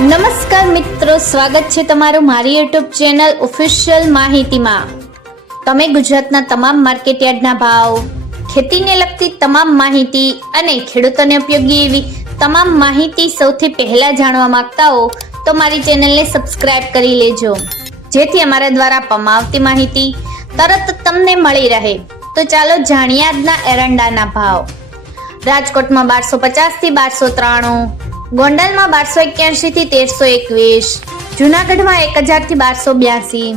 નમસ્કાર મિત્રો, સ્વાગત છે તમારું મારી યુટ્યુબ ચેનલ ઓફિશિયલ માહિતીમાં। તમે ગુજરાતના તમામ માર્કેટયાર્ડના ભાવ, ખેતીને લગતી તમામ માહિતી અને ખેડૂતોને ઉપયોગી એવી તમામ માહિતી સૌથી પહેલા જાણવા માંગતા હો તો મારી ચેનલને સબસ્ક્રાઇબ કરી લેજો, જેથી અમારા દ્વારા આપવામાં આવતી માહિતી તરત તમને મળી રહે। તો ચાલો જાણીએ આજના એરંડાના ભાવ। રાજકોટમાં 1250 થી 1293, ગોંડલમાં 1281 થી 1321, જૂનાગઢમાં 1000 થી 1282,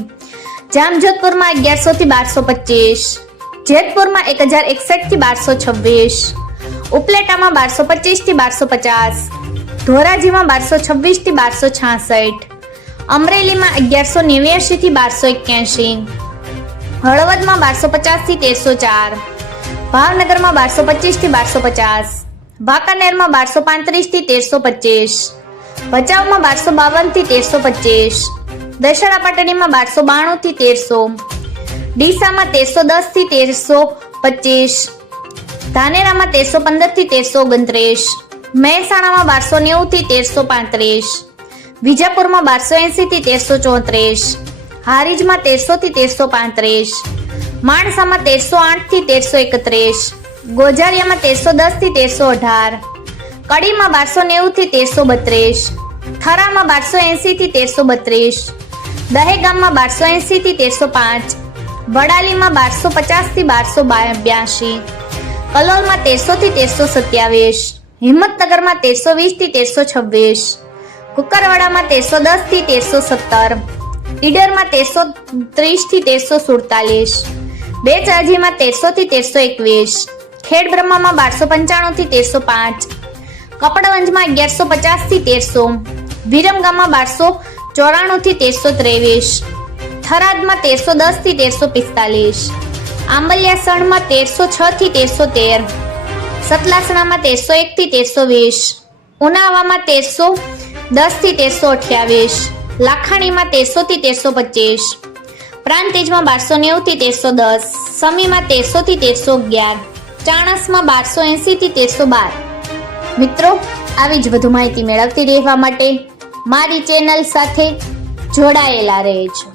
જામજોધપુરમાં 1100 થી 1225, જેતપુરમાં 1061 થી 1226, ઉપલેટામાં 1225 થી 1250, ધોરાજીમાં 1226 થી 1266, અમરેલીમાં 1189 થી 1281, હળવદમાં 1250 થી 1304, ભાવનગરમાં 1225 થી 1250, વાંકાનેરમાં 1235 થી 1325, ભચાઉમાં 1252 થી 1325, દશેરા પાટડીમાં 1292 થી 1300, ડીસામાં 1310 થી 1325, ધાનેરામાં 1315 થી 1329, મહેસાણામાં 1290 થી 1335, વિજાપુરમાં 1280 થી 1334, હારીજમાં 1300 થી 1335, માણસામાં 1308 થી 1331, ગોઝારિયામાં 1310 થી 1318, કડીમાં 1290 થી 1332, થરામાં 1280 થી 1332, દહેગામમાં 1280 થી 1305, વડાલીમાં 1250 થી 1282, કલોલમાં 1300 થી 1327, હિંમતનગરમાં 1320 થી 1326, કુકરવાડામાં 1310 થી 1317, ઈડરમાં 1330 થી 1347, બેચરાજીમાં 1300 થી 1321, ખેડબ્રહ્મામાં 1295 થી 1305, કપડવંજમાં 1150 થી 1300, વિરમગામમાં 1294 થી 1323, થરાદમાં 1310 થી 1345, આંબલિયાસણમાં 1306 થી 1313, સતલાસણામાં 1301 થી 1320, ઉનાવામાં 1310 થી 1328, લાખાણીમાં 1300 થી 1325, પ્રાંતિજમાં 1290 થી 1310, સમીમાં 1300 થી 1311, ચાણસમાં 1280 થી 1312। મિત્રો, આવી જ વધુ માહિતી મેળવતી રહેવા માટે મારી ચેનલ સાથે જોડાયેલા રહેજો।